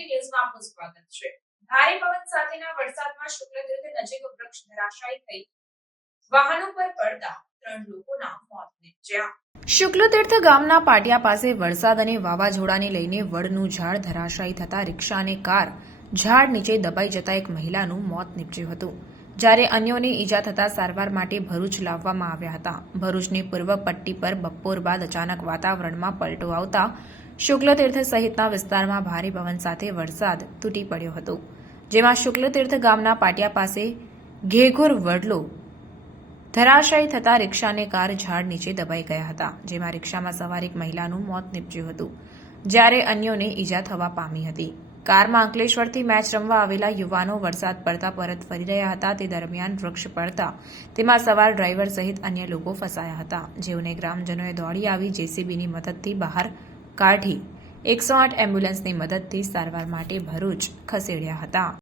ગુજરાતી ન્યૂઝમાં આપનું સ્વાગત છે। ભારે પવન સાથેના વરસાદમાં શુક્લતીર્થ નજીક વૃક્ષ ધરાશાયી થઈ વાહનો પર પડતા 3 લોકોના મોત નીપજ્યા। શુક્લતીર્થ ગામના પાટિયા પાસે વરસાદ અને વાવાઝોડાને લઈને વડનું ઝાડ ધરાશાયી થતા રિક્ષા અને કાર ઝાડ નીચે દબાઈ જતા એક મહિલાનું મોત નીપજ્યું હતું, જ્યારે અન્યોને ઈજા થતા સારવાર માટે ભરૂચ લાવવામાં આવ્યા હતા। ભરૂચની પૂર્વ પટ્ટી પર બપોર બાદ અચાનક વાતાવરણમાં પલટો આવતા શુક્લતીર્થ સહિતના વિસ્તારમાં ભારે પવન સાથે વરસાદ તૂટી પડ્યો હતો, જેમાં શુક્લતીર્થ ગામના પાટિયા પાસે ઘેઘોર વડલો ધરાશાયી થતા રિક્ષા અને કાર ઝાડ નીચે દબાઈ ગયા હતા, જેમાં રિક્ષામાં સવાર એક મહિલાનું મોત નીપજ્યું હતું, જ્યારે અન્યોને ઈજા થવા પામી હતી। કારમાં અંકલેશ્વરથી મેચ રમવા આવેલા યુવાનો વરસાદ પડતા પરત ફરી રહ્યા હતા, તે દરમિયાન વૃક્ષ પડતા તેમાં સવાર ડ્રાઈવર સહિત અન્ય લોકો ફસાયા હતા, જેઓને ગ્રામજનોએ દોડી આવી જેસીબીની મદદથી બહાર કાઢી 108 એમ્બ્યુલન્સની મદદથી સારવાર માટે ભરૂચ ખસેડ્યા હતા।